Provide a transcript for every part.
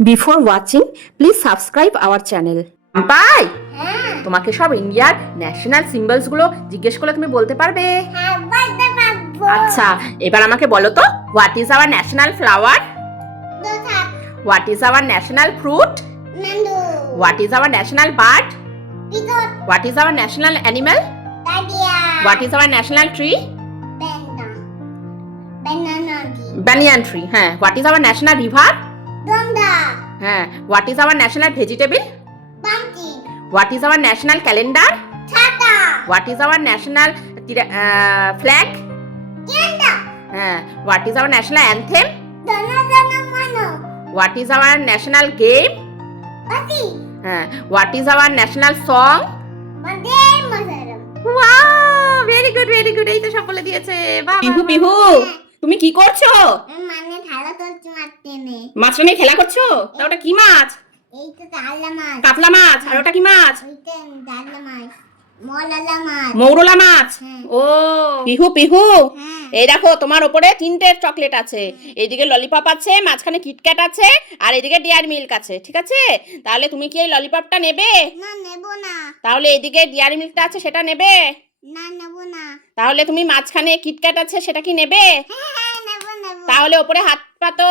Before watching, please subscribe our channel. Bye তোমাকে সব ইন্ডিয়ার ন্যাশনাল সিম্বলস গুলো জিজ্ঞেস করলে তুমি বলতে পারবে? হ্যাঁ, বলতে পারবো। আচ্ছা, এবার আমাকে বলো তো, what is our national flower? Dosa, what is our national fruit? Mango, what is our national bird? Peacock, what is our national animal? Dahlia, what is our national tree? বেনা, বেনানা ট্রি, ব্যানিয়ান ট্রি। হ্যাঁ। What is our national river? Ganga, হ্যাঁ। What is our national vegetable? Pumpkin, what is our national calendar? ছাতা, what is our national flag? গেন্দা, হ্যাঁ। What is our national anthem? মানো, what is our national game? বাতি, হ্যাঁ। What is our national song? Vande Mataram. Wow, very good very good. এই তো সব বলে দিয়েছে। বাহ, পিহু পিহু, তুমি কি করছো? মানে থালা তুলছি মারতে নে। মাছ নিয়ে খেলা করছো? তা ওটা কি মাছ? এই তো কাতলা মাছ, কাতলা মাছ। আর ওটা কি মাছ? ওইটা ডালনা মাছ, মলালা মাছ। মৌরলা মাছ। হ্যাঁ। ও পিহু পিহু, হ্যাঁ। এই দেখো তোমার ওপরে 3টে চকলেট আছে। এইদিকে ললিপপ আছে, মাঝখানে কিটক্যাট আছে, আর এইদিকে ডিয়ার মিল্ক আছে। ঠিক আছে, তাহলে তুমি কি এই ললিপপটা নেবে? না, নেব না। তাহলে এইদিকে ডিয়ার মিল্কটা আছে, সেটা নেবে? না, নেব না। তাহলে তুমি মাঝখানে কিটক্যাট আছে, সেটা কি নেবে? হ্যাঁ, নেব নেব। তাহলে ওপরে হাত পাতো।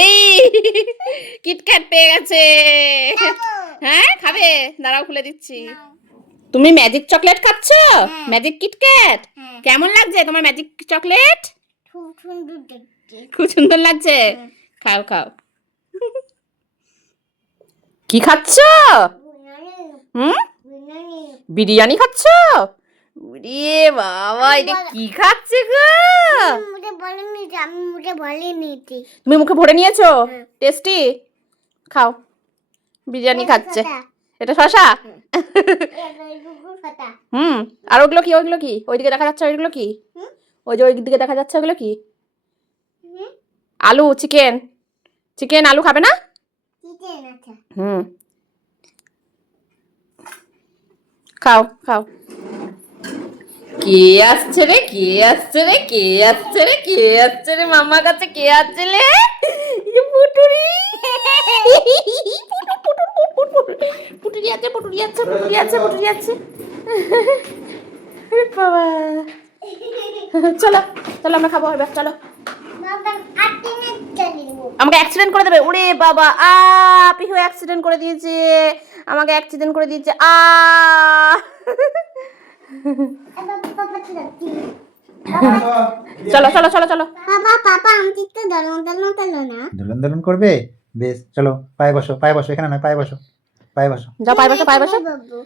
এই কিটক্যাট পেয়ে গেছে। হ্যাঁ, খাবে? দাঁড়াও, খুলে দিচ্ছি। তুমি ম্যাজিক চকলেট খাচ্ছ? হ্যাঁ। Magic KitKat? হ্যাঁ। কেমন লাগছে তোমার ম্যাজিক চকলেট? খুব সুন্দর দেখতে। খুব সুন্দর লাগছে। হ্যাঁ। খাও খাও। কি খাচ্ছ? হুম, বিরিয়ানি খাচ্ছ? রে বাবা, এটা কি খাচ্ছে গো? মুখে বলেনি যে, আমি মুখে বলিনি যে। তুমি মুখে ভরে নিয়েছো? হ্যাঁ। টেস্টি। খাও। বিরিয়ানি এটা খাচ্ছে। কথা। এটা শশা? এটা গুগু কথা। হুম। আর ওগুলো কি? ওইগুলো কি ওইদিকে দেখা যাচ্ছে? ওইগুলো কি? হুম? ওই যে ওইদিকে দেখা যাচ্ছে, ওগুলো কি? হুম? আলু, চিকেন। চিকেন আলু খাবে না? চিকেন আছে। হুম। খাও খাও। কে আসছে রে? কে আসছে রে? কে আসছে রে? কে আসছে রে? মামার কাছে কে আসছে রে? এই পুটুরি। পুটুরি আছে, পুটুরি আছে, পুটুরি আছে, পুটুরি আছে। আরে বাবা, চলো চলো, আমরা খাবো এবার, চলো। বাবা, আটিনে চলে যাবো। আমাকে অ্যাক্সিডেন্ট করে দেবে। ওরে বাবা, পিহু অ্যাক্সিডেন্ট করে দিয়েছে। আমাকে অ্যাক্সিডেন্ট করে দিয়েছে। বাবা, বাবা চলতি। চলো চলো চলো চলো। বাবা, পাপা আমি তো দলন দলন দলন না। দোলন দোলন করবে? বেশ, চলো পায়ে বসো, পায়ে বসো। এখানে নয়, পায়ে বসো, পায়ে বসো। যাও, পায়ে বসো, পায়ে বসো। বাবু।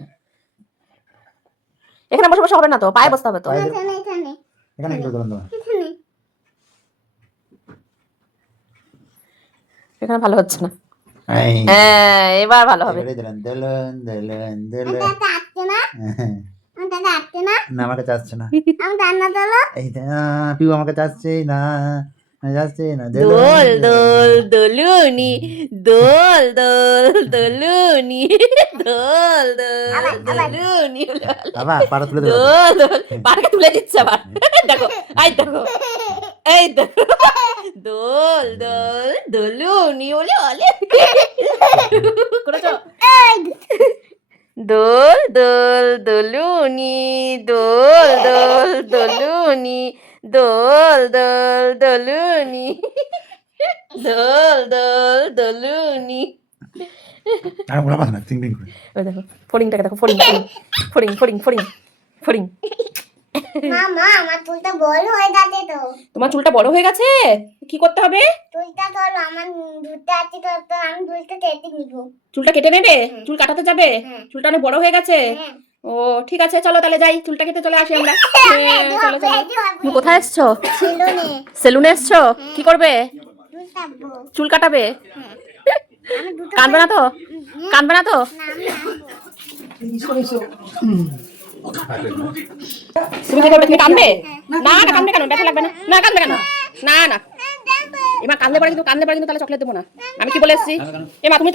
এখানে বসে বসে হবে না তো, পায়ে বসতে হবে তো। পায়ে এখানে এখানে এখানে একটু দোলন দোলন। এখানে। এখানে ভালো হচ্ছে না। এই, হ্যাঁ, এবার ভালো হবে। এবারে দোলন দোলন দোলন দোলন। দাদা আসছে না? আমার দাদা আসছে না? না, আমার কাছে আসছে না। আমার দাদা দলো। এই পিউ আমার কাছে আসছে না, যাচ্ছে না। দোল দোল দোলুনি, দোল দোল দোলুনি, দোল দোল দোলুনি। আবার পাড়া তুলে দেবো। দোল দোল, পাড়কে তুলে দিচ্ছে আবার। দেখো, এই দেখো, এই দেখো। দোল দোল দোলুনি, ওলে ওলে করেছো? দোল দোল দোলুনি, দোল দোল দোলুনি, দোল দোল দোলুনি, দোল দোল দোলুনি। আর ওরা পাস না, টিং টিং করে। ওই দেখো, ফড়িংটাকে দেখো, ফড়িং ফড়িং ফড়িং ফড়িং ফড়িং। মামা, আমার চুলটা বড় হয়ে যাচ্ছে তো। তোমার চুলটা বড় হয়ে গেছে, কি করতে হবে? চুলটা ধরো, আমার দুধটা আছে তো আমি চুলটা কেটে নিব। চুলটা কেটে নেবে? চুল কাটাতে যাবে? হ্যাঁ। চুলটা অনেক বড় হয়ে গেছে। হ্যাঁ। ও ঠিক আছে, চলো তাহলে যাই, চুলটা কেটে চলে আসি আমরা। হ্যাঁ, চলো চলো। তুমি কোথায় এসছো? সেলুনে। সেলুনে এসছো? কি করবে? চুল কাটবো। চুল কাটাবে? আমি দুটো কাঁদবে না তো? কাঁদবে না তো? না, আমি আসবো। তুমি কি করবে? তুমি কাঁদবে? না না, কাঁদবে কেন? ব্যথা লাগবে না? না, কাঁদবে কেন? না না, এবার কাঁদলে পরে কিন্তু তাহলে চকলেট দেবো না। আমি কি বলে এসেছি? এমা, তুমি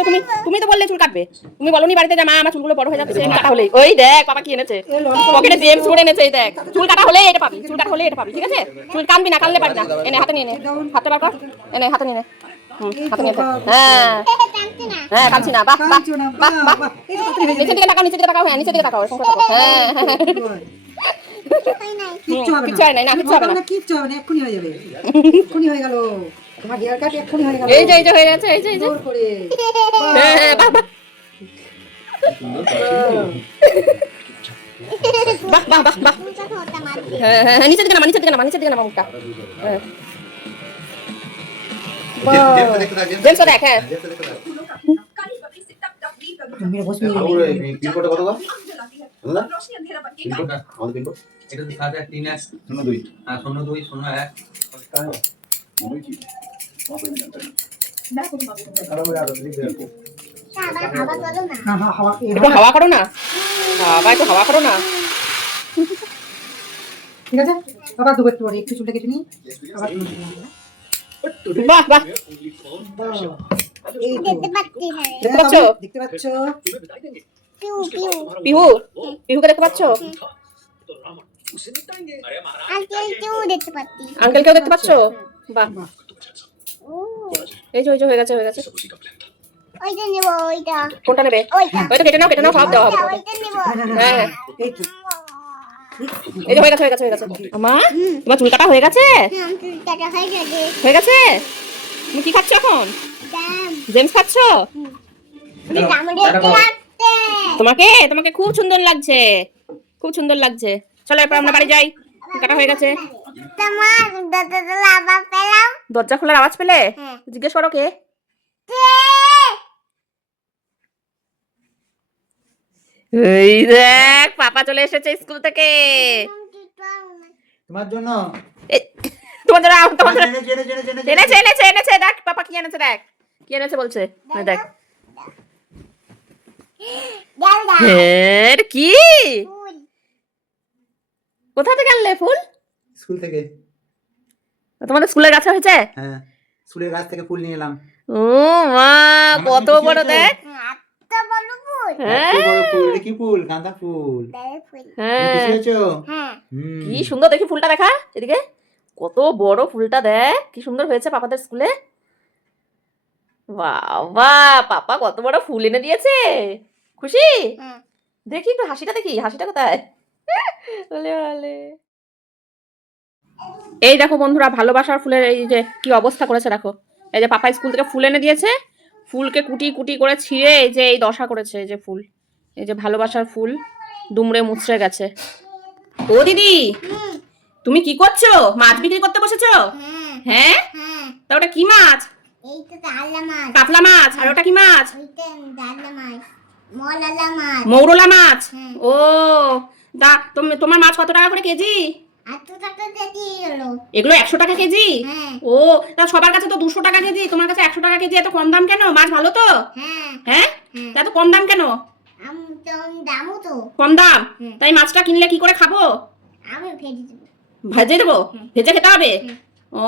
তো বললে চুল কাটবে। তুমি বলোনি বাড়িতে যে মা আমার চুলগুলো বড় হয়ে যাচ্ছে, কাটা হলেই। ওই দেখ বাবা কি এনেছে, পকেটে জেমস ছুড়ে এনেছে। এই দেখ, চুল কাটা হলেই এটা পাবি, চুল কাটা হলেই এটা পাবি। ঠিক আছে, চুল কাটবি না, কাটলে পাবি না। এনে হাতে নিয়ে নে, হাতে বার কর, এনে হাতে নিয়ে নে। হাতে নিয়ে হ্যাঁ টানতে না হ্যাঁ কাঁদছি না বাহ বাহ কাঁদছো না, বাহ বাহ বাহ, এই তো তাড়াতাড়ি হয়ে নিচের দিকে তাকাও নিচের দিকে তাকাও হ্যাঁ নিচের দিকে তাকাও এরকম করে তাকাও হ্যাঁ যাবে। হয় নাই কিচ্ছু হবে কিচ্ছু হয় নাই, না, কিচ্ছু হবে না। কিচ্ছু হবে না, এক্ষুনি হয়ে যাবে। এক্ষুনি হয়ে গেল। তোমার হেয়ার কাট এক্ষুনি হয়ে গেল। এই যে হয়ে গেছে এই যে জোর করে। হ্যাঁ হ্যাঁ বাহ বাহ বাহ বাহ বাহ বাহ মুখটা ধরতে মারবে হ্যাঁ হ্যাঁ নিচের দিকে নামা নিচের দিকে নামা নিচের দিকে নামা মুখটা হ্যাঁ দেখতে থাক জেমস দেখ হ্যাঁ মেরে বসবি। পিনকোড কত গো বুঝলা পিনকোড আমাদের পিনকোড এটা তো 7-1-3-1 02 আর 02-01 আবার হাওয়া করো না হ্যাঁ, হ্যাঁ, হাওয়া একটু হাওয়া করো না বাবা একটু হাওয়া করো না ঠিক আছে? আবার দুবার একটু একটু চুলটা কেটে নিই। আবার বাহ বাহ এই তো। দেখতে পাচ্ছি না রে। দেখতে পাচ্ছ? দেখতে পাচ্ছ? পিউ পিউ পিহু পিহুকে দেখতে পাচ্ছ আঙ্কেলকেও দেখতে পাচ্ছি আঙ্কেলকেও দেখতে পাচ্ছ বাহ ও এই যে হয়ে গেছে ওইটা নেবো ওইটা কোনটা নেবে ওইটা ওই তো কেটে নাও সব দেওয়া হবে ওইটা নেবো হ্যাঁ হ্যাঁ এই তো। এই যে হয়ে গেছে আমা তোমার চুল কাটা হয়ে গেছে আমি চুলটা হয়ে গেছে হয়ে গেছে তুমি কি খাচ্ছ এখন দাম জেমস খাচ্ছ দাম দেখতে লাগছে তোমাকে খুব সুন্দর লাগছে চলো এরপর আমরা বাড়ি যাই কাটা হয়ে গেছে তোমার দাদা লাভা পেলাম দরজা খোলার আওয়াজ পেলে হ্যাঁ। জিজ্ঞেস করো কে এই দেখ পাপা চলে এসেছে স্কুল থেকে তোমার জন্য এই, তোমার জন্য জেনে এনেছে দেখ পাপা কি এনেছে দেখ কি এনেছে বলছে ওই দেখ দাদা এটা কি ফুল কোথা থেকে আনলে ফুল স্কুল থেকে তোমাদের স্কুলের কাছে হয়েছে হ্যাঁ স্কুলের গাছ থেকে ফুল নিয়ে এলাম ও মা কত তুমি বড় খুশি দেখ এত বড় ফুল হ্যাঁ এত বড় ফুল এটা কি ফুল গাঁদা ফুল দাদা ফুল তুমি হ্যাঁ খুশি হয়েছো হ্যাঁ হুম। কি সুন্দর দেখি ফুলটা দেখা এদিকে কত বড় ফুলটা দেখ কি সুন্দর হয়েছে পাপাদের স্কুলে বাবা পাপা কত বড় ফুল এনে দিয়েছে খুশি হ্যাঁ দেখি একটু হাসিটা কোথায় ওলে ওলে এই দেখো বন্ধুরা ভালোবাসার ফুলের এই যে কি অবস্থা করেছে দেখো এই যে পাপা স্কুল থেকে ফুল এনে দিয়েছে ফুলকে কুটি কুটি করে ছিঁড়ে এই যে এই দশা করেছে এই যে ফুল এই যে ভালোবাসার ফুল দুমড়ে মুচড়ে গেছে ও দিদি হুম তুমি কি করছো মাছ বিক্রি করতে বসেছো হ্যাঁ হ্যাঁ হ্যাঁ তা ওটা কি মাছ এই তো ডালা মাছ কাতলা মাছ আর ওটা কি মাছ ওইটা ডালা মাছ মলালা মাছ মৌরলা মাছ হুম। ও দা তোমার মাছ কত টাকা করে কেজি এত টাকা দিয়ে হলো এগুলো 100 টাকা কেজি হ্যাঁ ও তা সবার কাছে তো 200 টাকা কেজি তোমার কাছে 100 টাকা কেজি এত কম দাম কেন মাছ ভালো তো হ্যাঁ হ্যাঁ হ্যাঁ তা এত কম দাম কেন আমি তো দামও তো কম দাম হুম। তাই মাছটা কিনলে কি করে খাবো আমি ফেলে দেবো ভেজে দেবো হুম। ভেজে খেতে হবে হুম। ও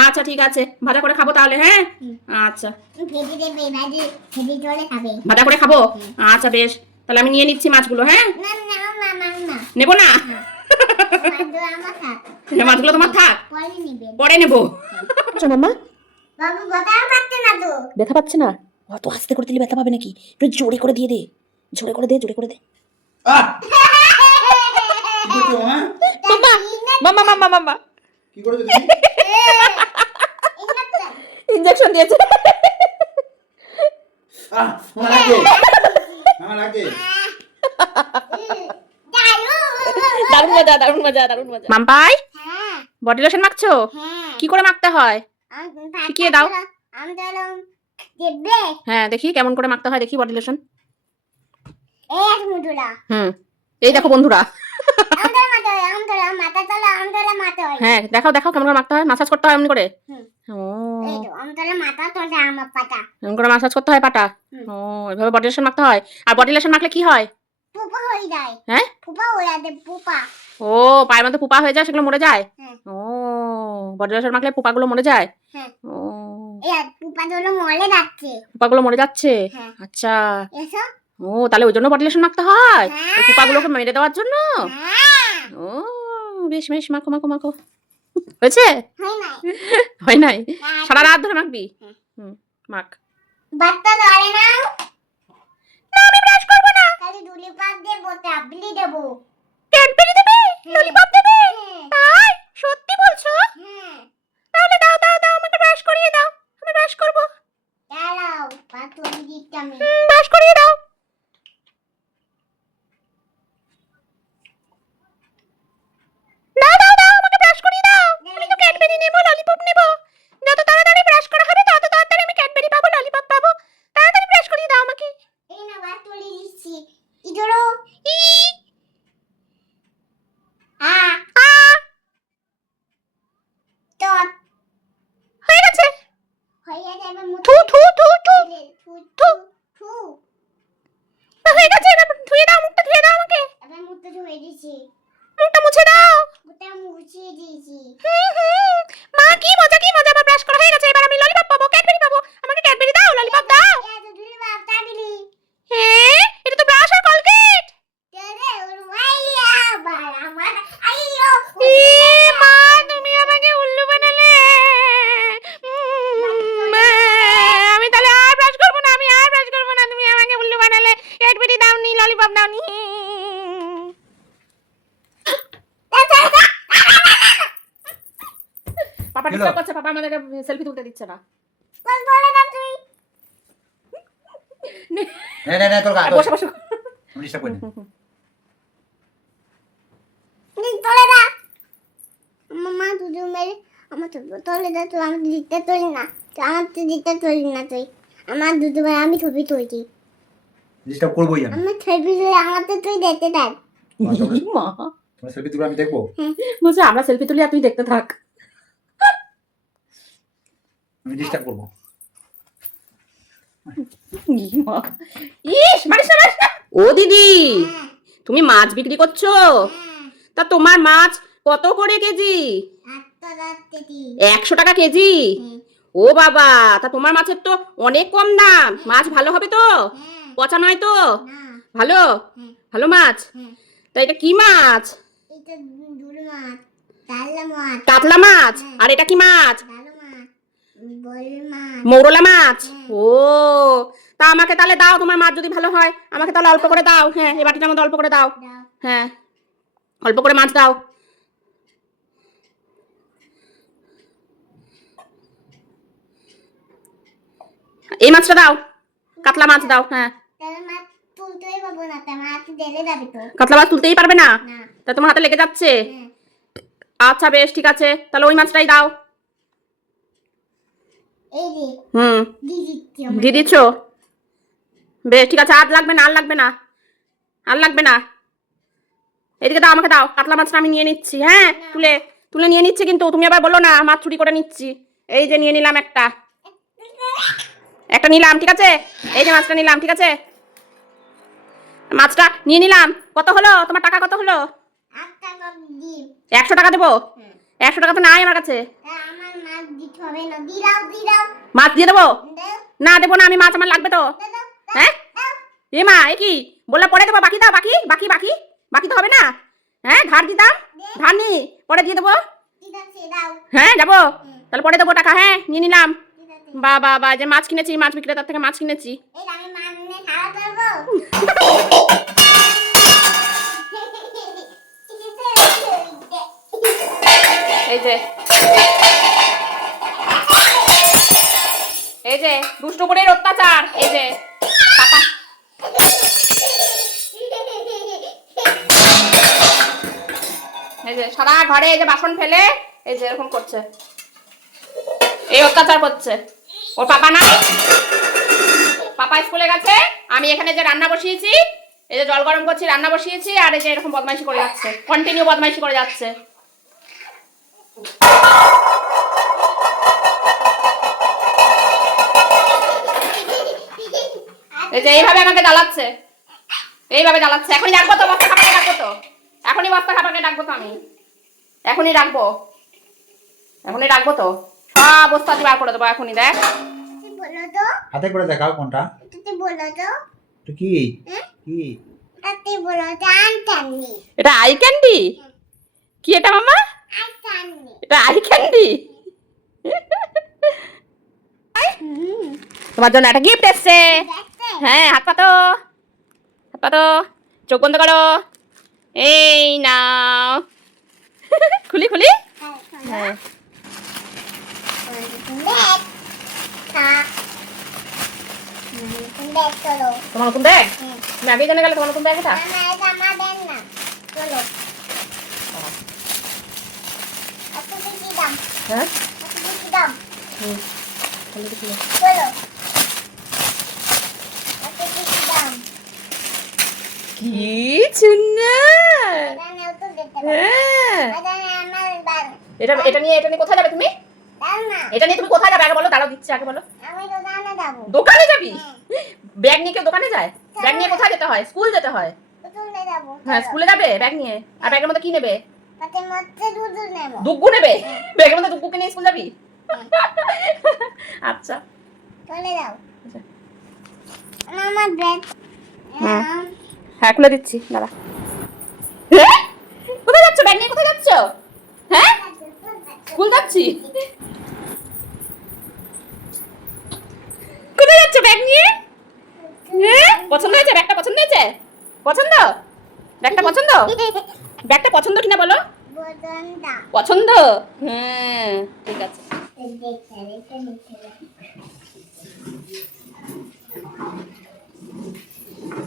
আচ্ছা ঠিক আছে ভাজা করে খাবো তাহলে হ্যাঁ হুম। আচ্ছা ফেলে দেবে ভাজি ফেলে চলে খাবে ভাজা করে খাবো হুম। আচ্ছা বেশ তাহলে আমি নিয়ে নিচ্ছি মাছগুলো হ্যাঁ না না না না না নেবো না মাছগুলো আমার থাক মাছগুলো তোমার থাক পরে নিবেন পরে নেবো মাম্মা বাবু বাতাও পাচ্ছে না তো ব্যথা পাচ্ছে না অত আস্তে করে দিলে ব্যথা পাবে নাকি একটু জোরে করে দিয়ে দে জোরে করে দে আহ! কি করছো মা মাম্মা কি করেছো তুমি ইনজেকশন দিয়েছে আহ মামা লাগে মামা লাগে দারুণ মজা মাম্পাই হ্যাঁ বডি লোশন মাখছো হ্যাঁ কি করে মাখতে হয় শিখিয়ে দাও। আমি দিলাম দেবে হ্যাঁ দেখি কেমন করে মাখতে হয় দেখি বডি লোশন এক মুঠুরা এই দেখো বন্ধুরা আমতলা মাথা তলা আমতলা মাথা হয় হ্যাঁ দেখাও কেমন করে মাখতে হয় মাসাজ করতে হয় এমনি করে হুম। ও এই তো আমতলা মাথা তলা আমার পাতা এমন করে মাসাজ করতে হয় পাটা হুম। ও এভাবে বডি লোশন মাখতে হয় আর বডি লোশন মাখলে কি হয় পুপা হয়ে যায় হ্যাঁ পুপা হয়ে যায় পুপা ও পায়ের মধ্যে পোপা হয়ে যায় সেগুলো মরে যায় হ্যাঁ। ও বডি লোশন মাখলে পোপাগুলো মরে যায় হ্যাঁ ও এই পুপা গুলো মরে যাচ্ছে পোপাগুলো মরে যাচ্ছে হ্যাঁ। আচ্ছা এসো ও তাহলে ওই জন্য বডি লোশন মাখতে হয় হ্যাঁ। ওই পোপাগুলোকে মেরে দেওয়ার জন্য হ্যাঁ ও বেশ মাখো হয়েছে হয় নাই হয় নাই হ্যাঁ। সারা রাত ধরে মাখবি মাখ। বাচ্চা ধরে না। না আমি ব্রাশ করব না। খালি দুলি পাত দেবো, টাবলি দেবো। ক্যাডবেরি দেবে, ললিপপ দেবে। তাই সত্যি বলছো? হ্যাঁ। তাহলে দাও দাও দাও, আমাকে ব্রাশ করিয়ে দাও, আমি ব্রাশ করব। দাঁড়াও, পাত তুলে দিচ্ছি আমি। ব্রাশ করিয়ে দাও। দাও দাও দাও, আমাকে ব্রাশ করিয়ে দাও। আমি তো ক্যাডবেরি নেব, ললিপপ নেব। যত তাড়াতাড়ি ব্রাশ করা হবে তত তাড়াতাড়ি আমি ক্যাডবেরি পাবো, ললিপপ পাবো। তাড়াতাড়ি ব্রাশ করিয়ে দাও আমাকে। এই না, পাত তুলে দিচ্ছি। ইধরো। ই আ আ তো হয়ে গেছে। হয়ে যাবে মুখ। থু থু থু থু থু থু। থু। হয়ে গেছে, এবার ধুয়ে দাও, মুখটা ধুয়ে দাও আমাকে। এবার মুখটা ধুয়ে দিচ্ছি। মুখটা মুছে দাও। মুখটা মুছিয়ে দিয়েছি। মা কি মজা কি মজা, আমার ব্রাশ করা হয়ে গেছে। এবার আমি ললিপপ পাবো, ক্যাডবেরি পাবো। আমাকে ক্যাডবেরি দাও, ললিপপ দাও। এত দুলি পাত টাবলি। হ্যাঁ, এটা তো ব্রাশ আর কলগেট। তেরে ওর ভাইয়া বার আমার আইয়ো। এ মা, তুমি আমাকে উল্লু বানালে। মা, আমি তাহলে আর ব্রাশ করবো না, আমি আর ব্রাশ করবো না। তুমি আমাকে উল্লু বানালে। ক্যাডবেরি দাওনি, ললিপপ দাওনি। পাপা ডিস্টার্ব করছে, পাপা আমাদেরকে সেলফি তুলতে দিচ্ছে না। কোন বলে না তুই? না তোর আর বসে বসে আমি ডিস্টার্ব করি না। নি তোলে না। মামা তুই মেরে আমার তো তোলে দে, তুই আমি দিতে তুলি না। তুই আমার তো দিতে তুলি না তুই। আমার দুধ ভাই আমি ছবি তুলছি। ডিস্টার্ব করবোই আমি। আমার ছবি তুলে আমার তো তুই দেখতে থাক। মা তোমার সেলফি তুলে আমি দেখবো। বলছে আমরা সেলফি তুলি আর তুই দেখতে থাক। আমি ডিস্টার্ব করবো। ইস, মারিস না, মারিস না। ও দিদি, তুমি মাছ বিক্রি করছো? তা তোমার মাছ কত করে কেজি? আটটা রাত্রে 100 টাকা কেজি? ও বাবা, তা তোমার মাছের তো অনেক কম দাম। মাছ ভালো হবে তো? পচা নয় তো? না। ভালো ভালো মাছ। তা এটা কি মাছ? এটা দুল মাছ, ডালা মাছ, কাতলা মাছ। আর এটা কি মাছ? ডালা মাছ, বল মাছ। মৌরলা মাছ। ও, তা আমাকে তাহলে দাও, তোমার মাছ যদি ভালো হয় আমাকে তাহলে অল্প করে দাও। হ্যাঁ, এই বাটিটার মধ্যে অল্প করে দাও। দাও। হ্যাঁ, অল্প করে মাছ দাও। এই মাছটা দাও, কাতলা মাছ দাও। হ্যাঁ, তাহলে মাছ তুলতেই পাবো না, তার মাছ দেলে যাবে তো। কাতলা মাছ তুলতেই পারবে না? না। তা তোমার হাতে লেগে যাচ্ছে। হ্যাঁ। আচ্ছা বেশ, ঠিক আছে, তাহলে ওই মাছটাই দাও। এই যে দিয়ে দিচ্ছি আমার। দিয়ে দিচ্ছ? বেশ ঠিক আছে, আর লাগবে না, আর লাগবে না, আর লাগবে না। এদিকে দাও, আমাকে দাও। কাতলা মাছটা আমি নিয়ে নিচ্ছি। হ্যাঁ, তুলে তুলে নিয়ে নিচ্ছি, কিন্তু তুমি আবার বলো না মাছ চুরি করে নিচ্ছি। এই যে নিয়ে নিলাম একটা, একটা নিলাম, ঠিক আছে। এই যে মাছটা নিলাম, ঠিক আছে। মাছটা নিয়ে নিলাম। কত হলো তোমার টাকা? কত হলো? 8 টাকা দিই। 100 টাকা দেবো? 100 টাকা তো নাই আমার কাছে। তা আমার মাছ দিতে হবে না। দিলাও দিলাও। মাছ দিয়ে দেবো? দাও না দেবো না, আমি মাছ আমার লাগবে তো। দাও দাও। হ্যাঁ, এ মা, এ কি বললে? পরে দেবো। বাকি দাও, বাকি বাকি বাকি বাকি তো হবে না। হ্যাঁ, ধার দিতাম, ধার নি, পরে দিয়ে দেবো। ঠিক আছে দাও। হ্যাঁ, যাবো তাহলে, পরে দেবো টাকা। হ্যাঁ, নিয়ে নিলাম। ঠিক আছে। বা বা বা, যে মাছ কিনেছি, মাছ বিক্রেতার থেকে মাছ কিনেছি। এই আমি মাছ নিয়ে খাওয়া করবো। এই যে এই যে দুষ্টু বুড়ির অত্যাচার। এই যে পাপা, এই যে সারা ঘরে এই যে বাসন ফেলে এই যে এরকম করছে, এই অত্যাচার করছে। ওর পাপা নাই, পাপা স্কুলে গেছে। আমি এখানে যে রান্না বসিয়েছি, এই যে জল গরম করছি, রান্না বসিয়েছি, আর এই যে এরকম বদমাইশি করে যাচ্ছে, কন্টিনিউ বদমাইশি করে যাচ্ছে। এই যে এইভাবে আমাকে জ্বালাচ্ছে, এইভাবে জ্বালাচ্ছে। এখনই ডাকবো তো, বস্তা খাপাকে ডাকবো তো, এখনই বস্তা খাপাকে ডাকবো তো, আমি এখনই ডাকবো, এখনই ডাকবো তো। সব বস্তা বার করে দেবো এখনই। দেখ, তুই বলো তো। হাতে করে দেখাও কোনটা। তুই বলো তো। তো কি কি তুই বলো তো। আনটানি। এটা আই ক্যান্ডি? কি এটা মামা? আনটানি। এটা আই ক্যান্ডি? তোমার জন্য একটা গিফট এসছে। দেখতে হ্যাঁ, হাত পাতো, হাত পাতো, চোখ বন্ধ করো। এই নাও। খুলি খুলি। হ্যাঁ, দেখ তা দেখ চলো তোমার নতুন ব্যাগ। তুমি আগেই জেনে গেলে তোমার নতুন ব্যাগ এটা। না এটা আমার দেন না চলো এত বেশি দাম হ্যাঁ, এত বেশি দাম হুম, খুলে খুলে। চলো এত বেশি দাম কি সুন্দর। এটা নাও তো দেখতে হ্যাঁ, এটা আমার দাম এটা নিয়ে কোথায় যাবে তুমি? দাও না এটা নিয়ে তুমি কোথায় যাবে আগে বলো, দাঁড়াও দিচ্ছি আগে বলো। আমি তো জানা যাবো দোকানে যাবি? ব্যাগ নিয়ে কেউ দোকানে যায়? ব্যাগ নিয়ে কোথায় যেতে হয়? স্কুল যেতে হয়। চলে যাবো হ্যাঁ, স্কুলে যাবে ব্যাগ নিয়ে। আর ব্যাগের মধ্যে কি নেবে? তাতে মধ্যে দুধ নেব দুগ্গু নেবে? ব্যাগের মধ্যে দুগ্গুকে নিয়ে স্কুল যাবি? আচ্ছা, চলে যাও আমার ব্যাগ হ্যাঁ খুলে দিচ্ছি, দাঁড়া। কোথায় যাচ্ছ? ব্যাগ নিয়ে কোথায় যাচ্ছ? হ্যাঁ, স্কুল যাচ্ছি। কোথায় যাচ্ছ ব্যাগ নিয়ে? হ্যাঁ, পছন্দ হয়েছে ব্যাগটা? পছন্দ হয়েছে? পছন্দ? ব্যাগটা পছন্দ? ব্যাগটা পছন্দ কিনা বলো? বদনটা পছন্দ। হ্যাঁ, ঠিক আছে। দেখে দেখে দেখে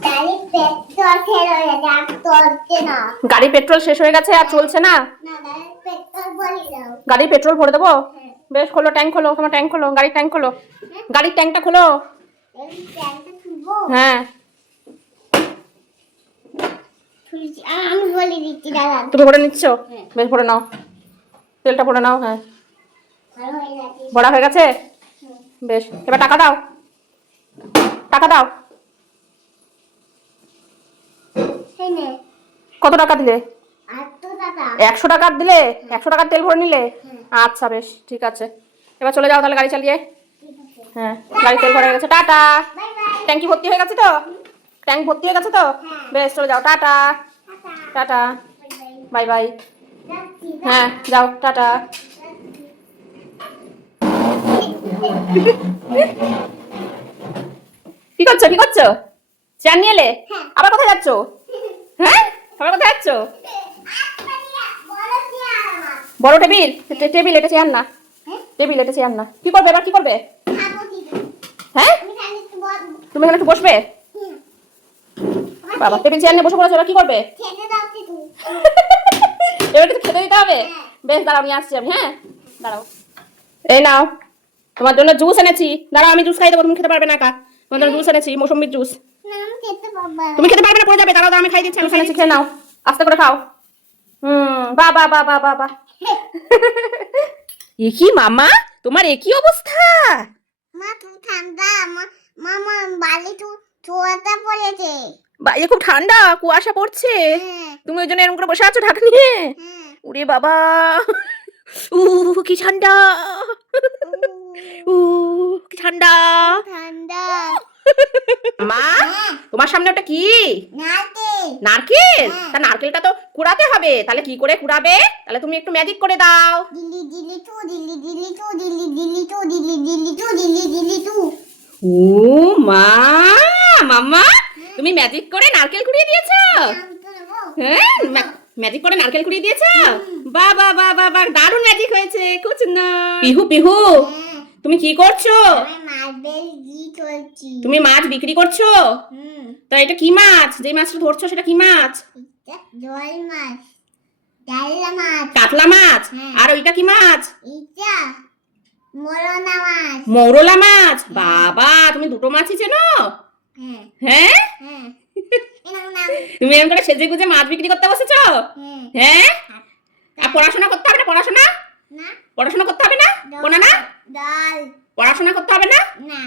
গাড়ি পেট্রোল ফেলে দাম চলছে না গাড়ির পেট্রোল শেষ হয়ে গেছে আর চলছে না। না গাড়ি পেট্রোল বলি দাও গাড়ির পেট্রোল ভরে দেবো? বেশ, খোলো ট্যাঙ্ক, খোলো তোমার ট্যাঙ্ক, খোলো গাড়ির ট্যাঙ্ক, খোলো গাড়ির ট্যাঙ্কটা খোলো। এই ট্যাঙ্কটা খুলবো হ্যাঁ, খুলছি আমি বলে দিচ্ছি দাদা তুমি ভরে নিচ্ছ? বেশ, ভরে নাও, তেলটা ভরে নাও। হ্যাঁ, ভালো হয়ে যাচ্ছে ভরা হয়ে গেছে। বেশ, এবার টাকা দাও, টাকা দাও। এই নে কত টাকা দিলে? 8 টাকা 100 টাকা দিলে? 100 টাকার তেল ভরে নিলে? আচ্ছা, বেশ ঠিক আছে। এবার চলে যাও তাহলে গাড়ি চালিয়ে। হ্যাঁ, গাড়ি তেল ভরে গেছে, টাটা। বাই বাই ট্যাঙ্কি ভর্তি হয়ে গেছে তো? ট্যাঙ্ক ভর্তি হয়ে গেছে তো? বেশ, চলে যাও, টাটা টাটা, বাই বাই। যাচ্ছি হ্যাঁ, যাও, টাটা। কি করছো, কি করছো? চেয়ার নিয়ে এলে? আবার কোথায় যাচ্ছ? হ্যাঁ, আবার কোথায় যাচ্ছ? বড় চেয়ার আমার বড় টেবিল? টেবিল এটা চেয়ার না, টেবিল এটা চেয়ার না। কি করবে এবার, কি করবে? খাবো কি হ্যাঁ, আমি খালি একটু বড় তুমি এখানে একটু বসবে? বাবা, টেবিল চেয়ার নিয়ে বসে পড়েছো, এবার কি করবে? খেতে দাও কিছু এবার কিছু খেতে দিতে হবে? বেশ, দাঁড়াও, আমি আসছি। আমি, হ্যাঁ, দাঁড়াও। এই নাও, তোমার জন্য জুস এনেছি। দাঁড়াও, আমি জুস খাই দেবো, তুমি খেতে পারবে না একা। তোমার জন্য জুস এনেছি, মৌসুম্বির জুস। না আমি খেতে পারবো তুমি খেতে পারবে না, পড়ে যাবে। দাঁড়াও, দাঁড়াও, আমি খাই দিচ্ছি। আমি খাইছি, খেয়ে নাও, আস্তে করে খাও। বাহ বাহ বাহ বাহ বাহ বাহ। এ কি মামা, তোমার এ কি অবস্থা? মা তুমি ঠান্ডা মামা বালি তো ছোয়াটা পড়েছে বাইরে খুব ঠান্ডা, কুয়াশা পড়ছে। হ্যাঁ তুমি ওই জন্য এরকম করে বসে আছো ঢাকা নিয়ে? হ্যাঁ উরে বাবা, কি ঠান্ডা, কি ঠান্ডা। ঠান্ডা মা, তোমার সামনে ওটা কি? নারকেল নারকেল? তা নারকেলটা তো কুড়াতে হবে, তাহলে কি করে কুড়াবে? তাহলে তুমি একটু ম্যাজিক করে দাও। দিল্লি দিল্লি টু দিল্লি দিল্লি টু দিল্লি দিল্লি টু দিল্লি দিল্লি টু দিল্লি দিল্লি টু ও মা, মাম্মা, তুমি ম্যাজিক করে নারকেল কুড়িয়ে দিয়েছো? আমি তো নেবো হ্যাঁ, ম্যাজিক করে নারকেল কুড়িয়ে দিয়েছো? বাহ বাহ বাহ বাহ বাহ, দারুণ ম্যাজিক হয়েছে, খুব সুন্দর। পিহু, পিহু, হ্যাঁ তুমি কি করছো? আমি মার্বেল দিয়ে চলছি তুমি মাছ বিক্রি করছো? তো এটা কি মাছ? যে মাছটা ধরছো সেটা কি মাছ? এটা জল মাছ ডাল্লা মাছ কাতলা মাছ? হ্যাঁ। আর ওইটা কি মাছ? এটা মরনা মাছ মৌরলা মাছ? বাবা, তুমি দুটো মাছই চেনো? হ্যাঁ হ্যাঁ, হ্যাঁ এনার নাম তুমি এরকম করে সেজে গুজে মাছ বিক্রি করতে বসেছো? হ্যাঁ হ্যাঁ, আর পড়াশোনা করতে হবে না? পড়াশোনা না পড়াশোনা করতে হবে না? কোনা না, ডাল পড়াশোনা করতে হবে না? না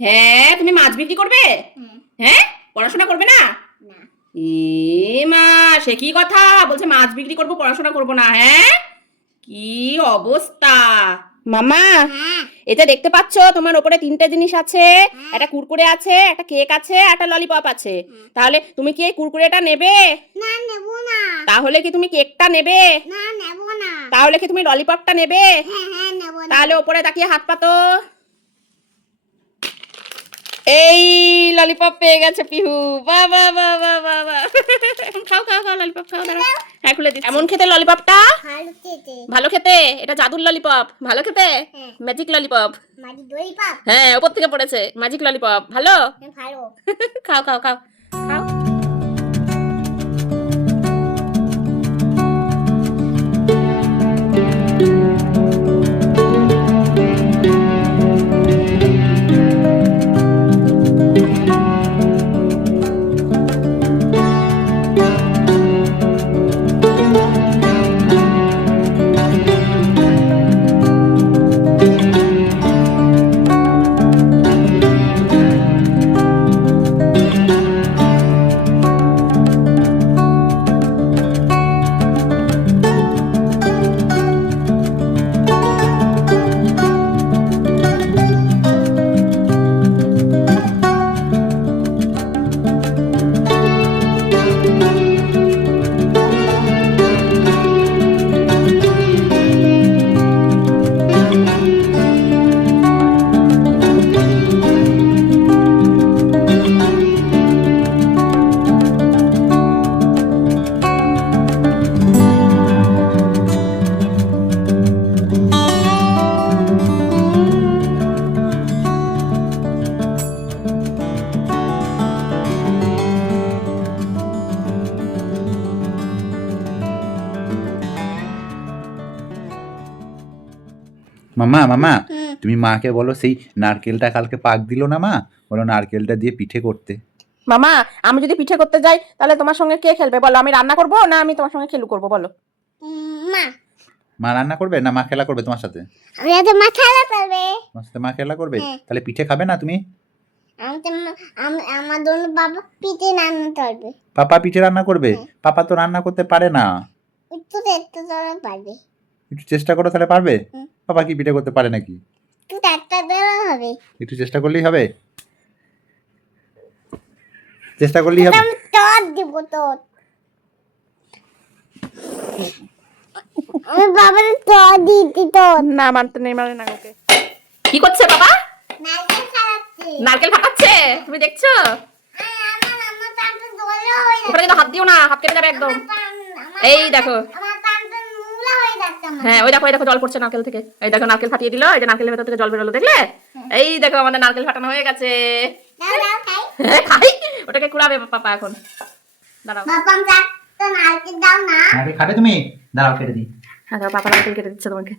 হ্যাঁ, তুমি মাছ বিক্রি করবে? হ্যাঁ হ্যাঁ, পড়াশোনা করবে না? না এ মা, সে কি কথা বলছে, মাছ বিক্রি করবো, পড়াশোনা করবো না? হ্যাঁ, কি অবস্থা। মামা, হ্যাঁ এটা দেখতে পাচ্ছো তোমার ওপরে 3টে জিনিস আছে। একটা কুরকুরে আছে, একটা কেক আছে, একটা ললিপপ আছে। তাহলে তুমি কি এই কুরকুরেটা নেবে? না নেব না তাহলে কি তুমি কেকটা নেবে? না নেব না তাহলে কি তুমি ললিপপটা নেবে? হ্যাঁ হ্যাঁ নেব না তাহলে ওপরে তাকিয়ে হাত পাতো। এই ললিপপ পেয়ে গেছে পিহু, বাবা বাবা বাবা। খাও খাও খাও ললিপপ খাও, দাঁড়াও। হ্যাঁ খুলে দিচ্ছি। কেমন খেতে ললিপপটা? ভালো খেতে। ভালো খেতে, এটা জাদুর ললিপপ। ভালো খেতে, হ্যাঁ। Magic lollipop. মাটি দই পাপ। হ্যাঁ উপর থেকে পড়েছে ম্যাজিক ললিপপ। ভালো, ভালো। খাও খাও খাও খাও। মামা মামা তুমি মাকে বলো সেই নারকেলটা কালকে পাক দিল না মা, বলো নারকেলটা দিয়ে পিঠে করতে। মামা আমি যদি পিঠে করতে যাই তাহলে তোমার সঙ্গে কে খেলবে বলো? আমি রান্না করবো না আমি তোমার সঙ্গে খেলু করবো বলো? মা। মা রান্না করবে না মা খেলা করবে তোমার সাথে? আমি তো মা খেলা করবে। তোমার সাথে মা খেলা করবে? হ্যাঁ। তাহলে পিঠে খাবে না তুমি? আমার দোনো বাবা পিঠে রান্না করবে। পাপা পিঠে রান্না করবে? পাপা তো রান্না করতে পারে না। একটু দেখতে তোরা পারবে। একটু চেষ্টা করো তাহলে পারবে। হুম। পাপা কি পিঠে করতে পারে নাকি? একটু একটা দেওয়া হবে। একটু চেষ্টা করলেই হবে, চেষ্টা করলেই হবে। আমি তোর দিব তোর। আমি বাবার তোর দিতে তোর। না মানতে নেই, মানে না ওকে। কি করছে বাবা? নারকেল খাওয়াচ্ছে। নারকেল ফাটাচ্ছে, তুমি দেখছো? আমার পানটা দোলা হয়ে ওপরে কিন্তু হাত দিও না, হাত কেটে যাবে একদম। এই দেখো, আমার পানটা মুলা হয়ে যাচ্ছে আমার। হ্যাঁ ওই দেখো জল পড়ছে নারকেল থেকে। এই দেখো নারকেল ফাটিয়ে দিল, এই যে নারকেলের ভেতর থেকে জল বেরোলো, দেখলে? এই দেখো আমাদের নারকেল ফাটানো হয়ে গেছে। দাও দাও খাই। খাই, ওটাকে কুড়াবে পাপা এখন। দাঁড়াও, বাবা আমরা তো নারকেল দাও না। নারকেল খাবে তুমি? দাঁড়াও কেটে দিই। হ্যাঁ দাও, পাপা নারকেল কেটে দিচ্ছে তোমাকে।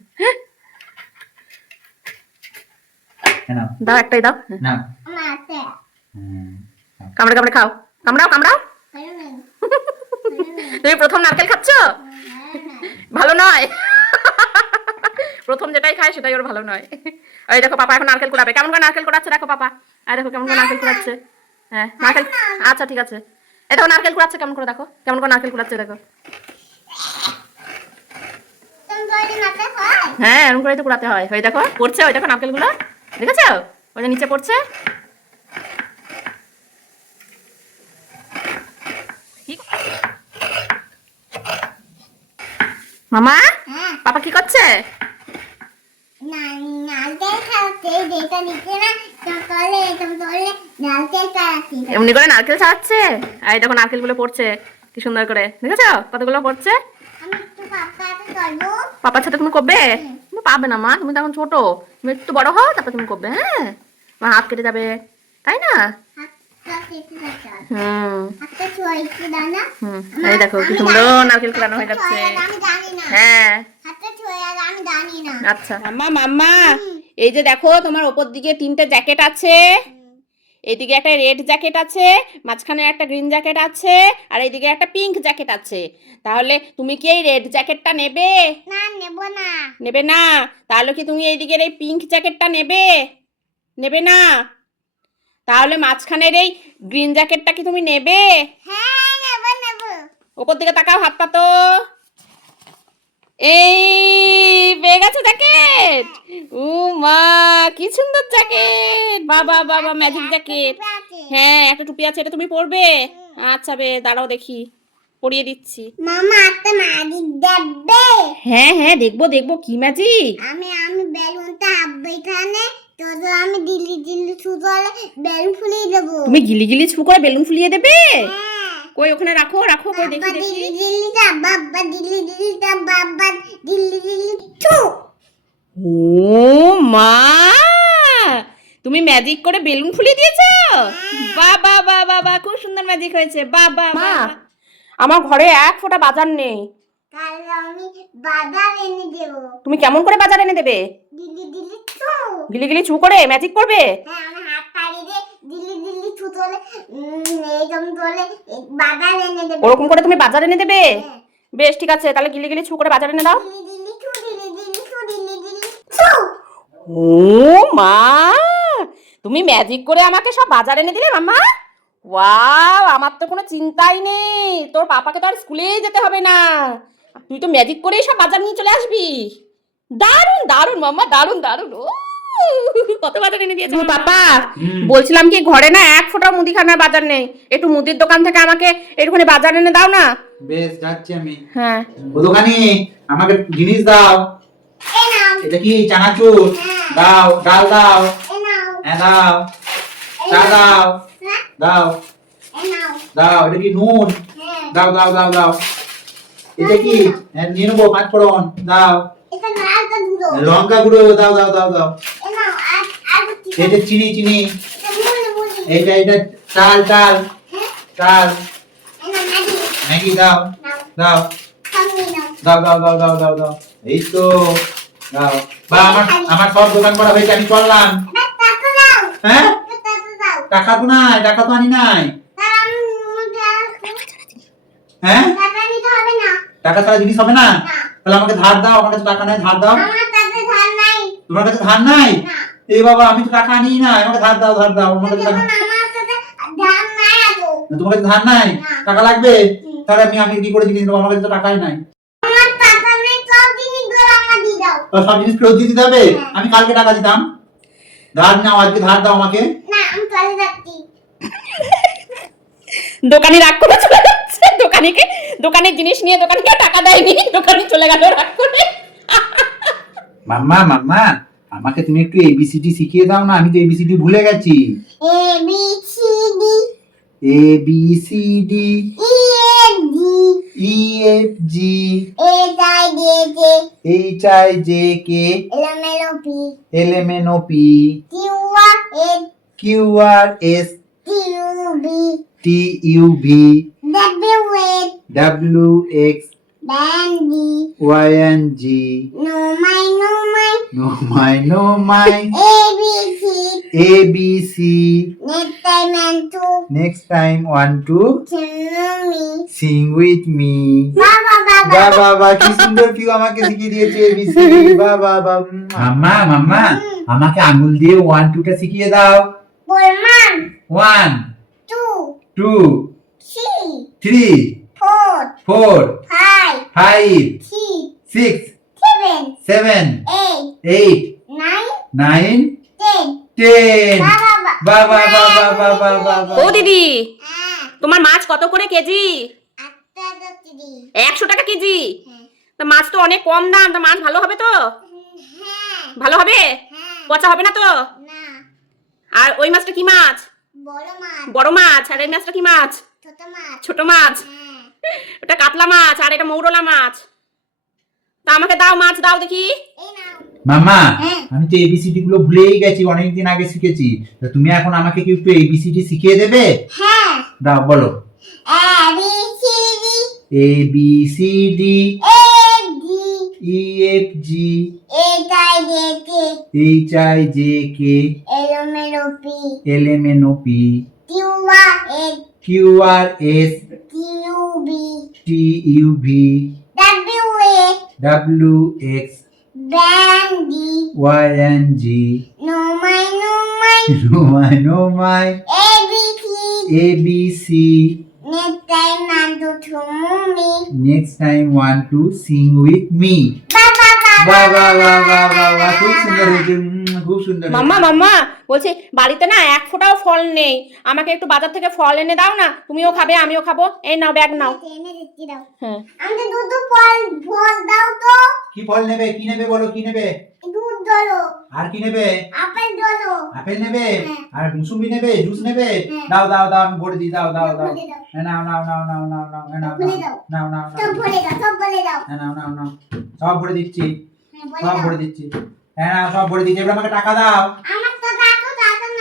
না দাও একটাই দাও। না, আমার আছে। কামড়ে কামড়ে খাও, কামড়াও কামড়াও। ভালো নেই। তুমি প্রথম নারকেল খাচ্ছ? ভালো নয়। প্রথম যেটাই খায় সেটাই ওর ভালো নয়। এই দেখো পাপা এখন নারকেল কুড়াবে। কেমন করে নারকেল কুড়াচ্ছে দেখো পাপা। আর দেখো কেমন করে নারকেল কুড়াচ্ছে। হ্যাঁ নারকেল, আচ্ছা ঠিক আছে। এই দেখো নারকেল কুড়াচ্ছে কেমন করে, দেখো কেমন করে নারকেল কুড়াচ্ছে দেখো। তুমি বলি না তো হয়। হ্যাঁ এরকম করেই তো কুড়াতে হয়। ওই দেখো পড়ছে, ওই দেখো নারকেলগুলো দেখেছো, ওই যে নিচে পড়ছে। মামা হ্যাঁ। পাপা কি করছে? না নারকেল খাওয়াচ্ছে যেটা নিচে না তুমি তোলে নারকেল খাওয়াচ্ছি। এমনি করে নারকেল ছাড়াচ্ছে। এই দেখো নারকেলগুলো পড়ছে কি সুন্দর করে, দেখেছো কতগুলো পড়ছে। আমি একটু পাপাকে করবো। পাপার সাথে তুমি করবে? তুমি পাবে না মা, তুমি তো এখন ছোট, তুমি একটু বড় হও তারপর তুমি করবে। হ্যাঁ আমার হাত কেটে যাবে, তাই না? হাতটা কেটে যাচ্ছে। হুম হাতটা ছুঁয়েছি দাও না। হুম। এই দেখো কি সুন্দর নারকেল কুড়ানো হয়ে যাচ্ছে। আমি জানি না। হ্যাঁ হাতটা ছুঁয়ে আমি জানি না। আচ্ছা মাম্মা মাম্মা, এই যে দেখো তোমার ওপর দিকে 3টে জ্যাকেট আছে। এইদিকে একটা রেড জ্যাকেট আছে, মাঝখানে একটা গ্রিন জ্যাকেট আছে, আর এইদিকে একটা পিঙ্ক জ্যাকেট আছে। তাহলে তুমি কি এই রেড জ্যাকেটটা নেবে? না নেব না। নেবে না? তাহলে কি তুমি এইদিকের এই পিঙ্ক জ্যাকেটটা নেবে? নেবে না? তাহলে মাঝখানের এই গ্রিন জ্যাকেটটা কি তুমি নেবে? হ্যাঁ নেব নেব। ওপর দিকে তাকাও, হাতটা তো। এই পেয়ে গেছো জ্যাকেট। ও মা কি সুন্দর জ্যাকেট, বাবা বাবা ম্যাজিক জ্যাকেট। হ্যাঁ একটা টুপি আছে, এটা তুমি পরবে? আচ্ছা বে দাঁড়াও দেখি পরিয়ে দিচ্ছি। মামা একটা ম্যাজিক দেবে। হ্যাঁ হ্যাঁ দেখবো দেখবো, কি ম্যাজিক? আমি বেলুনটা আব্বু এখানে তো আমি দিল্লি দিল্লি ছুটে বেলুন ফুলিয়ে দেবো। তুমি গিলি গিলি ছু করে বেলুন ফুলিয়ে দেবে? হ্যাঁ। কই ওখানে রাখো রাখো, কই দেখি বাবা দেখি। দিল্লি দিল্লি যা, বাবা দিল্লি দিল্লি যা, বাবা দিল্লি দিল্লি ছু। ও মা, তুমি ম্যাজিক করে বেলুন ফুলিয়ে দিয়েছো? বাবা বাবা বাবা, খুব সুন্দর ম্যাজিক হয়েছে। বাবা মা, আমার ঘরে এক ফোঁটা বাজার নেই, তাহলে আমি বাজার এনে দেবো। তুমি কেমন করে বাজার এনে দেবে? দিল্লি দিল্লি ছু। গিলি গিলি ছু করে ম্যাজিক করবে? হ্যাঁ, আমি হাত তাড়িয়ে দিয়ে দিল্লি দিল্লি ছু তোলে এইরকম তোলে বাজার এনে দেবো। ওরকম করে তুমি বাজার এনে দেবে? হ্যাঁ। বেশ ঠিক আছে, তাহলে গিলি গিলি ছু করে বাজার এনে দাও। দিল্লি দিল্লি ছু, দিল্লি দিল্লি ছু, দিল্লি দিল্লি ছু। ও মা, তুমি ম্যাজিক করে আমাকে সব বাজার এনে দিলে মাম্মা। ওয়াও, আমার তো কোনো চিন্তাই নেই, তোর পাপাকে তো আর স্কুলেই যেতে হবে না, তুই তো ম্যাজিক করেই সব বাজার নিয়ে চলে আসবি। দারুন দারুন মাম্মা, দারুন দারুন। ও কত বাজার এনে দিয়েছো পাপা। বলছিলাম কি, ঘরে না এক ফোঁটাও মুদিখানার বাজার নেই, একটু মুদির দোকান থেকে আমাকে একটুখানি বাজার এনে দাও না। বেশ, যাচ্ছি আমি। হ্যাঁ, ও দোকানি, আমাকে জিনিস দাও। এই নাও, এটা কি চানাচুর? দাও। ডাল দাও। এই নাও, হ্যাঁ দাও। চা দাও। হ্যাঁ, দাও এই নাও, দাও। এটা কি নুন? হ্যাঁ, দাও দাও দাও দাও। এটা কি? হ্যাঁ, নিয়ে নেবো। 5 ফোড়ন দাও। এটা নারকেল গুঁড়ো, লঙ্কা গুঁড়ো দাও দাও দাও দাও। এই নাও, আর কি? এটা চিনি চিনি। এটা মুড়ি মুড়ি, এটা চাল চাল হ্যাঁ, চাল। এই নাও ম্যাগি, ম্যাগি দাও। নাও, দাও খামিয়ে নাও। দাও দাও দাও দাও দাও দাও। এই তো দাও। বা আমার সব দোকান করা হয়েছে, আমি চললাম। এবার টাকা দাও, হ্যাঁ, এবার টাকা দাও। টাকা তো নাই, টাকা তো আনি নাই। তার আমি হ্যাঁ, টাকা নিতে হবে না। টাকা ছাড়া জিনিস হবে না? না, তাহলে আমাকে ধার দাও। আমার কাছে টাকা নাই, ধার দাও। আমার কাছে ধার নাই। তোমার কাছে ধার নাই? না, এই বাবা, আমি তো টাকা আনি না, আমাকে ধার দাও ধার দাও। আমার কাছে টাকা, যখন আমার কাছে ধার নাই আতো। তোমার কাছে ধার নাই? না। টাকা লাগবে? তাহলে আমি কি করে জিনিস দেবো? আমার কাছে তো টাকাই নাই। আমার টাকা নেই, সব জিনিসগুলো আমার দিয়ে দাও। তো সব জিনিস ফেরত দিয়ে দিতে হবে? হ্যাঁ। আমি কালকে টাকা দিতাম। ধার নাও, আজকে ধার দাও আমাকে। না, আমি চলে যাচ্ছি। দোকানি রাগ করে চলে যাচ্ছে। দোকানের জিনিস নিয়ে দোকানিকে টাকা দেয়নি, দোকানি চলে গেল রাগ করে। মাম্মা মাম্মা, আমাকে তুমি একটু এবিসিডি শিখিয়ে দাও না, আমি তো এবিসিডি ভুলে গেছি। A B C D ABCD E F G EFG H I J K HIJK L M N O P LMNOP Q R S QRS T U V TUV W X WX Band D YNG No my No my A B C ABC Next time and two Next time want to me sing with me. Baba Baba বাবা বাবা, কি সুন্দর পিউ আমাকে শিখিয়ে দিয়েছে ABCD. বাবা বাবা। মাম্মা মাম্মা, আমাকে আঙ্গুল দিয়ে 1 2 টা শিখিয়ে দাও। Borman 1 2 2 3 3 4 4 5 5 6 6 7 7 8 8 9 9 10 10 Baba বাবা বাবা বাবা বাবা। ও দিদি, হ্যাঁ তোমার মাছ কত করে কেজি? আটটা দশটি 100 টাকা কেজি? হ্যাঁ তা মাছ তো অনেক কম দাম, তা মাছ ভালো হবে তো? হ্যাঁ ভালো হবে? হ্যাঁ পচা হবে না তো? না আর ওই মাছটা কি মাছ? বড় মাছ বড় মাছ। আর এই মাছটা কি মাছ? ছোট মাছ ছোট মাছ। হ্যাঁ ওটা কাতলা মাছ আর এটা মৌরলা মাছ। তা আমাকে দাও, মাছ দাও দেখি। এই নাও মামা, হ্যাঁ। আমি তো এবিসিডি গুলো ভুলেই গেছি, অনেকদিন আগে শিখেছি। তা তুমি এখন আমাকে কি একটু এবিসিডি শিখিয়ে দেবে? হ্যাঁ দাও, বলো। A B C D ABCD F G EFG H I J K HIJK L M N O P LMNOP Q R S QRS T U V TUV W X WX Band D YNG No my No my A B C ABC Next time and to me Next time want to sing with me. Baba Baba বাবা বাবা বাবা, খুব সুন্দর হয়েছে, খুব সুন্দর হয়েছে। মাম্মা মাম্মা, বলছি বাড়িতে না এক ফোঁটাও ফল নেই, আমাকে একটু বাজার থেকে ফল এনে দাও না, তুমিও খাবে আমিও খাবো। এই নাও, ব্যাগ নাও। এনে দিচ্ছি দাও হ্যাঁ, আমাকে দুটো ফল ফল দাও তো কি ফল নেবে? কি নেবে বলো, কি নেবে? দুধ দলো আর কি নেবে? আপেল দলো আপেল নেবে? হ্যাঁ। আর মুসুম্বি নেবে? জুস নেবে? হ্যাঁ। দাও দাও দাও, আমি ভরে দিই, দাও দাও দাও। বলে দাও হ্যাঁ, নাও নাও নাও নাও নাও নাও, হ্যাঁ, নাও বলে দাও নাও নাও নাও সব নাও। বলে দাও সব বলে দাও হ্যাঁ, নাও নাও নাও, সব ভরে দিচ্ছি, হ্যাঁ, বলে সব দাও ভরে দিচ্ছি। হ্যাঁ, নাও, সব ভরে দিচ্ছি। এবার আমাকে টাকা দাও। আমার তো টাকা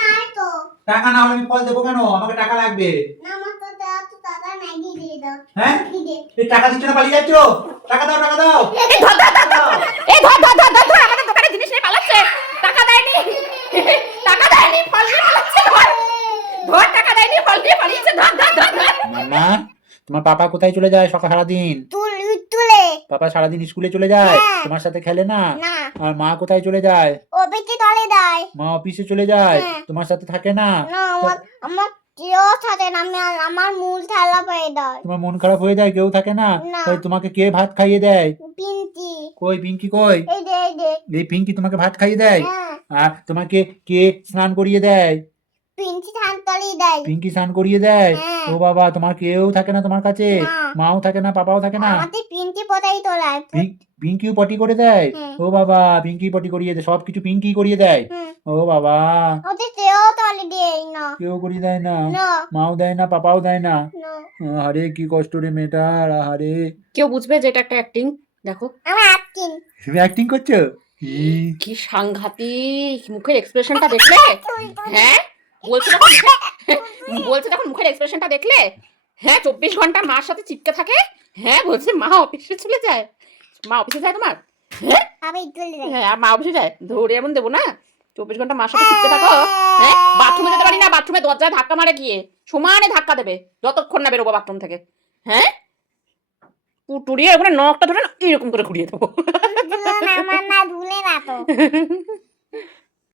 নাই তো টাকা না হলে আমি ফল দেবো কেন? আমাকে টাকা লাগবে। না আমার তো টাকা নাই দিয়ে দাও হ্যাঁ, দিয়ে এই টাকা দিচ্ছ না, পালিয়ে যাচ্ছ? টাকা দাও, টাকা দাও। এই ধর ধর ধর ধর, এই ধর ধর ধর ধর, ধর, আমাদের দোকানে জিনিস নিয়ে পালাচ্ছে, টাকা দেয়নি, টাকা দেয়নি, ফল নিয়ে পালাচ্ছে, ধর ধর, টাকা দেয়নি, ফল নিয়ে পালিয়েছে, ধর ধর ধর ধর। মামা, তোমার পাপা কোথায় চলে যায় সকাল সারাদিন? তুলে পাপা সারাদিন স্কুলে চলে যায়, হ্যাঁ। তোমার সাথে খেলে না? না আর মা কোথায় চলে যায়? ও বেঁচে তলে দেয় মা অফিসে চলে যায়, হ্যাঁ। তোমার সাথে থাকে না? না আমার কেউ থাকে না আমার মূল থালা পেয়ে দেয় তোমার মন খারাপ হয়ে যায়, কেউ থাকে না? না। তাই তোমাকে কে ভাত খাইয়ে দেয়? পিঙ্কি কই পিঙ্কি কই? এই দে এই পিঙ্কি তোমাকে ভাত খাইয়ে দেয়? হ্যাঁ আর তোমাকে কে স্নান করিয়ে দেয়? পিঙ্কি ধান তলি দেয় পিঙ্কি স্নান করিয়ে দেয়? হ্যাঁ। ও বাবা, তোমার কেউ থাকে না তোমার কাছে? না। মাও থাকে না, পাপাও থাকে না? আমাদের পিঙ্কি পোতাই তোলায় পিঙ্কিও পটি করে দেয়? হ্যাঁ। ও বাবা, পিঙ্কি পটি করিয়ে দেয়, সবকিছু পিঙ্কি করিয়ে দেয়? হুম ও বাবা, ওদের কেউ তলে দেয় না কেউ করিয়ে দেয় না? না মাও দেয় না, পাপাও দেয় না? না আরে কি কষ্ট রে মেয়েটার, আরে। কেউ বুঝবে যে এটা একটা অ্যাক্টিং? দেখো আমার আটকিন তুমি অ্যাক্টিং করছো? কি সাংঘাতিক মুখের এক্সপ্রেশনটা দেখলে? হ্যাঁ, বলছে যখন বলছে যখন মুখের এক্সপ্রেশনটা দেখলে, হ্যাঁ 24 ঘন্টা মার সাথে চিপকে থাকে, হ্যাঁ বলছে মা অফিসে চলে যায়, মা অফিসে যায় তোমার, হ্যাঁ আমি তুলে দেয় হ্যাঁ, আর মা অফিসে যায়, ধরে এমন দেবো না, 24 ঘন্টা মার সাথে চিপকে থাকো, হ্যাঁ বাথরুমে যেতে পারি না, বাথরুমে দরজায় ধাক্কা মারে গিয়ে সমানে ধাক্কা দেবে যতক্ষণ না বেরোবো বাথরুম থেকে, হ্যাঁ পুটুরিয়ে ওখানে নখটা ধরে না এরকম করে ঘুরিয়ে দেবো। আমার না ধুলে না তো